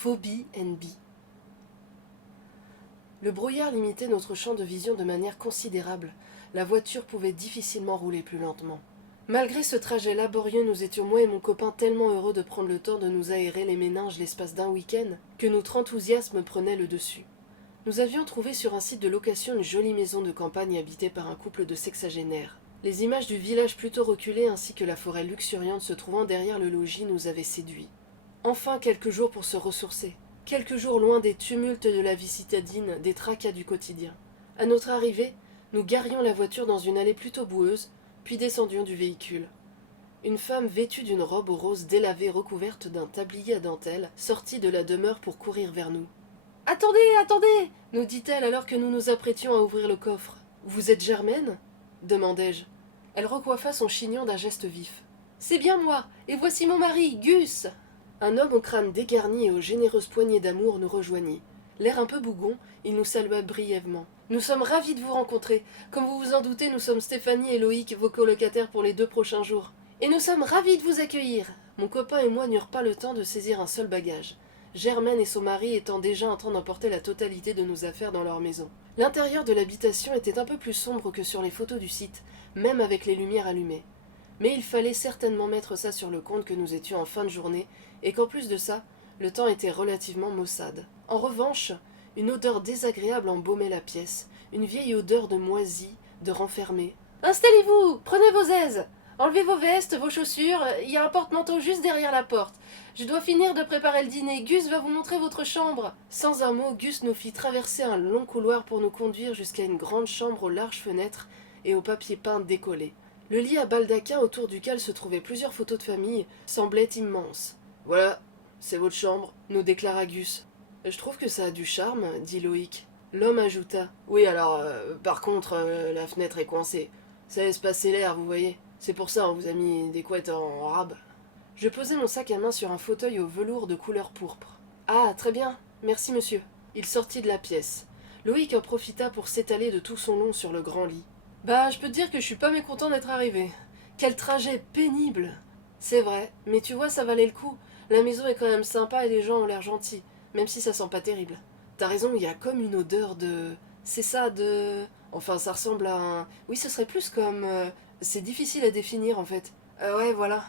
Phobie NB. Le brouillard limitait notre champ de vision de manière considérable. La voiture pouvait difficilement rouler plus lentement. Malgré ce trajet laborieux, nous étions moi et mon copain tellement heureux de prendre le temps de nous aérer les méninges l'espace d'un week-end que notre enthousiasme prenait le dessus. Nous avions trouvé sur un site de location une jolie maison de campagne habitée par un couple de sexagénaires. Les images du village plutôt reculé ainsi que la forêt luxuriante se trouvant derrière le logis nous avaient séduits. Enfin quelques jours pour se ressourcer. Quelques jours loin des tumultes de la vie citadine, des tracas du quotidien. À notre arrivée, nous garions la voiture dans une allée plutôt boueuse, puis descendions du véhicule. Une femme vêtue d'une robe rose délavée recouverte d'un tablier à dentelle sortit de la demeure pour courir vers nous. « Attendez, attendez !» nous dit-elle alors que nous nous apprêtions à ouvrir le coffre. « Vous êtes Germaine ?» demandai-je. Elle recoiffa son chignon d'un geste vif. « C'est bien moi, et voici mon mari, Gus !» Un homme au crâne dégarni et aux généreuses poignées d'amour nous rejoignit. L'air un peu bougon, il nous salua brièvement. « Nous sommes ravis de vous rencontrer. Comme vous vous en doutez, nous sommes Stéphanie et Loïc, vos colocataires pour les 2 prochains jours. Et nous sommes ravis de vous accueillir. » Mon copain et moi n'eurent pas le temps de saisir un seul bagage. Germaine et son mari étant déjà en train d'emporter la totalité de nos affaires dans leur maison. L'intérieur de l'habitation était un peu plus sombre que sur les photos du site, même avec les lumières allumées. Mais il fallait certainement mettre ça sur le compte que nous étions en fin de journée, et qu'en plus de ça, le temps était relativement maussade. En revanche, une odeur désagréable embaumait la pièce, une vieille odeur de moisi, de renfermé. « Installez-vous, prenez vos aises, enlevez vos vestes, vos chaussures, il y a un porte-manteau juste derrière la porte. Je dois finir de préparer le dîner, Gus va vous montrer votre chambre. » Sans un mot, Gus nous fit traverser un long couloir pour nous conduire jusqu'à une grande chambre aux larges fenêtres et au papier peint décollé. Le lit à baldaquin autour duquel se trouvaient plusieurs photos de famille semblait immense. « Voilà, c'est votre chambre, » nous déclara Gus. « Je trouve que ça a du charme, » dit Loïc. L'homme ajouta. « Oui, alors, par contre, la fenêtre est coincée. Ça laisse passer l'air, vous voyez. C'est pour ça, on vous a mis des couettes en rab. » Je posai mon sac à main sur un fauteuil au velours de couleur pourpre. « Ah, très bien, merci monsieur. » Il sortit de la pièce. Loïc en profita pour s'étaler de tout son long sur le grand lit. « Bah, je peux te dire que je suis pas mécontent d'être arrivé. Quel trajet pénible !»« C'est vrai, mais tu vois, ça valait le coup. La maison est quand même sympa et les gens ont l'air gentils, même si ça sent pas terrible. T'as raison, il y a comme une odeur de... C'est ça, de... Enfin, ça ressemble à un... Oui, ce serait plus comme... C'est difficile à définir, en fait. Ouais, voilà. »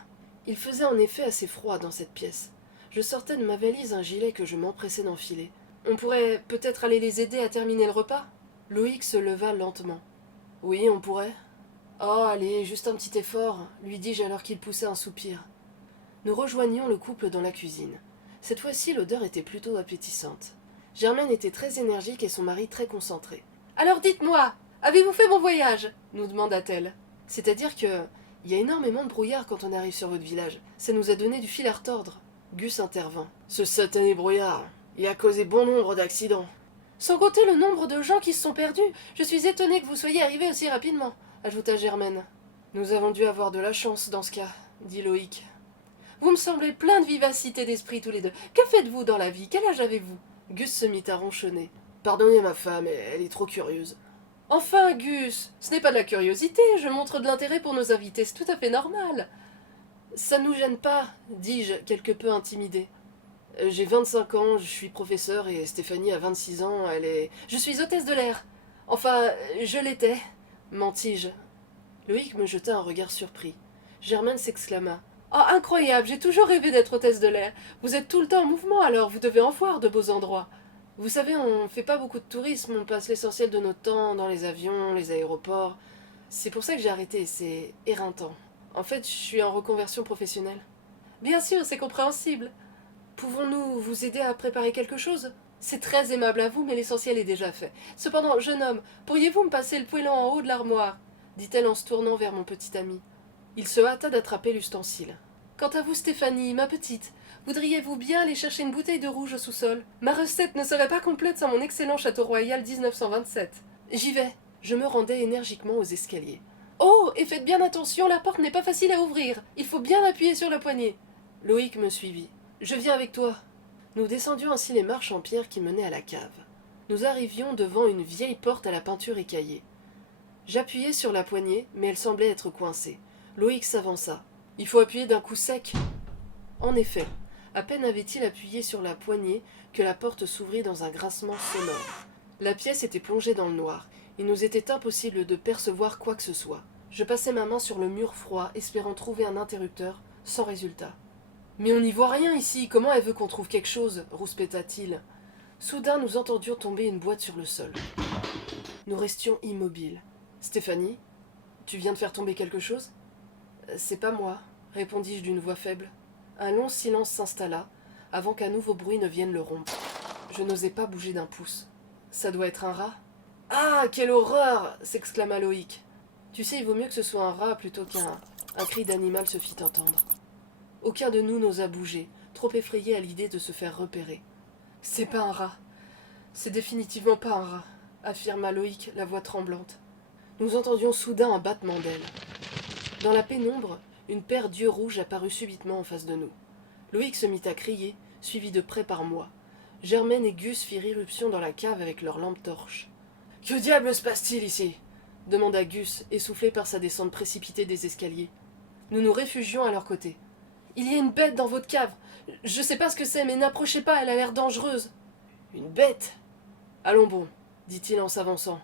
Il faisait en effet assez froid dans cette pièce. Je sortais de ma valise un gilet que je m'empressais d'enfiler. « On pourrait peut-être aller les aider à terminer le repas ?» Loïc se leva lentement. « Oui, on pourrait. »« Oh, allez, juste un petit effort, » lui dis-je alors qu'il poussait un soupir. Nous rejoignions le couple dans la cuisine. Cette fois-ci, l'odeur était plutôt appétissante. Germaine était très énergique et son mari très concentré. « Alors dites-moi, avez-vous fait mon voyage ?» nous demanda-t-elle. « C'est-à-dire que... il y a énormément de brouillard quand on arrive sur votre village. Ça nous a donné du fil à retordre. » Gus intervint. « Ce satané brouillard, il a causé bon nombre d'accidents. »« Sans compter le nombre de gens qui se sont perdus, je suis étonnée que vous soyez arrivé aussi rapidement, » ajouta Germaine. « Nous avons dû avoir de la chance dans ce cas, » dit Loïc. « Vous me semblez plein de vivacité d'esprit tous les deux. Que faites-vous dans la vie? Quel âge avez-vous » Gus se mit à ronchonner. « Pardonnez ma femme, elle est trop curieuse. »« Enfin, Gus, ce n'est pas de la curiosité, je montre de l'intérêt pour nos invités, c'est tout à fait normal. »« Ça nous gêne pas, dis-je, quelque peu intimidé. J'ai 25 ans, je suis professeur et Stéphanie a 26 ans, elle est... Je suis hôtesse de l'air. Enfin, je l'étais, mentis-je. » Loïc me jeta un regard surpris. Germaine s'exclama. « Oh, incroyable, j'ai toujours rêvé d'être hôtesse de l'air. Vous êtes tout le temps en mouvement, alors vous devez en voir de beaux endroits. Vous savez, on fait pas beaucoup de tourisme, on passe l'essentiel de notre temps dans les avions, les aéroports. C'est pour ça que j'ai arrêté, c'est éreintant. En fait, je suis en reconversion professionnelle. » « Bien sûr, c'est compréhensible. Pouvons-nous vous aider à préparer quelque chose ? C'est très aimable à vous, mais l'essentiel est déjà fait. Cependant, jeune homme, pourriez-vous me passer le poêlon en haut de l'armoire ?» dit-elle en se tournant vers mon petit ami. Il se hâta d'attraper l'ustensile. « Quant à vous, Stéphanie, ma petite, voudriez-vous bien aller chercher une bouteille de rouge au sous-sol ? Ma recette ne serait pas complète sans mon excellent château royal 1927. » J'y vais. Je me rendais énergiquement aux escaliers. « Oh, et faites bien attention, la porte n'est pas facile à ouvrir. Il faut bien appuyer sur le poignet. » Loïc me suivit. « Je viens avec toi. » Nous descendions ainsi les marches en pierre qui menaient à la cave. Nous arrivions devant une vieille porte à la peinture écaillée. J'appuyai sur la poignée, mais elle semblait être coincée. Loïc s'avança. « Il faut appuyer d'un coup sec. » En effet, À peine avait-il appuyé sur la poignée que la porte s'ouvrit dans un grincement sonore. La pièce était plongée dans le noir. Il nous était impossible de percevoir quoi que ce soit. Je passai ma main sur le mur froid, espérant trouver un interrupteur, sans résultat. « Mais on n'y voit rien ici, comment elle veut qu'on trouve quelque chose ?» rouspéta-t-il. Soudain, nous entendions tomber une boîte sur le sol. Nous restions immobiles. « Stéphanie, tu viens de faire tomber quelque chose ?»« C'est pas moi, » répondis-je d'une voix faible. Un long silence s'installa, avant qu'un nouveau bruit ne vienne le rompre. Je n'osais pas bouger d'un pouce. « Ça doit être un rat ?»« Ah, quelle horreur !» s'exclama Loïc. Tu sais, il vaut mieux que ce soit un rat plutôt qu'un... Un cri d'animal se fit entendre. Aucun de nous n'osa bouger, trop effrayé à l'idée de se faire repérer. « C'est pas un rat. C'est définitivement pas un rat, » affirma Loïc, la voix tremblante. Nous entendions soudain un battement d'ailes. Dans la pénombre, une paire d'yeux rouges apparut subitement en face de nous. Loïc se mit à crier, suivi de près par moi. Germaine et Gus firent irruption dans la cave avec leurs lampes torches. « Que diable se passe-t-il ici ?» demanda Gus, essoufflé par sa descente précipitée des escaliers. Nous nous réfugions à leur côté. « Il y a une bête dans votre cave. Je sais pas ce que c'est, mais n'approchez pas, elle a l'air dangereuse. »« Une bête ?»« Allons bon, dit-il en s'avançant.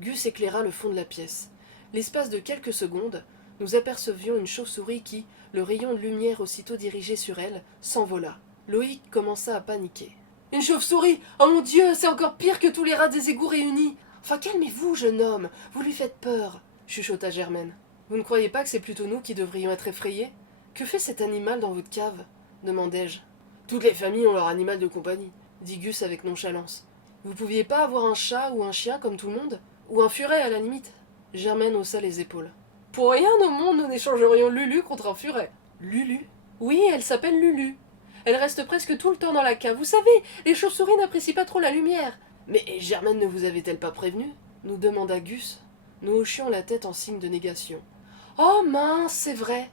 Gus éclaira le fond de la pièce. L'espace de quelques secondes, nous apercevions une chauve-souris qui, le rayon de lumière aussitôt dirigé sur elle, s'envola. Loïc commença à paniquer. « Une chauve-souris! Oh mon Dieu, c'est encore pire que tous les rats des égouts réunis! Enfin, calmez-vous, jeune homme, vous lui faites peur, » chuchota Germaine. « Vous ne croyez pas que c'est plutôt nous qui devrions être effrayés? Que fait cet animal dans votre cave ?» demandai-je. « Toutes les familles ont leur animal de compagnie, » dit Gus avec nonchalance. « Vous pouviez pas avoir un chat ou un chien comme tout le monde? Ou un furet à la limite ?» Germaine haussa les épaules. « Pour rien au monde nous n'échangerions Lulu contre un furet. »« Lulu ?» ?»« Oui, elle s'appelle Lulu. Elle reste presque tout le temps dans la cave. Vous savez, les chauves-souris n'apprécient pas trop la lumière. »« Mais Germaine ne vous avait-elle pas prévenu ?» nous demanda Gus. Nous hochions la tête en signe de négation. « Oh mince, c'est vrai.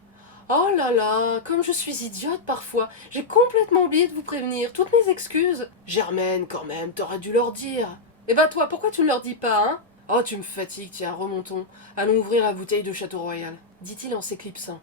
Oh là là, comme je suis idiote parfois. J'ai complètement oublié de vous prévenir. Toutes mes excuses. »« Germaine, quand même, t'aurais dû leur dire. »« Eh ben toi, pourquoi tu ne leur dis pas, hein ?»« Oh, tu me fatigues, tiens, remontons. Allons ouvrir la bouteille de Château Royal, dit-il en s'éclipsant.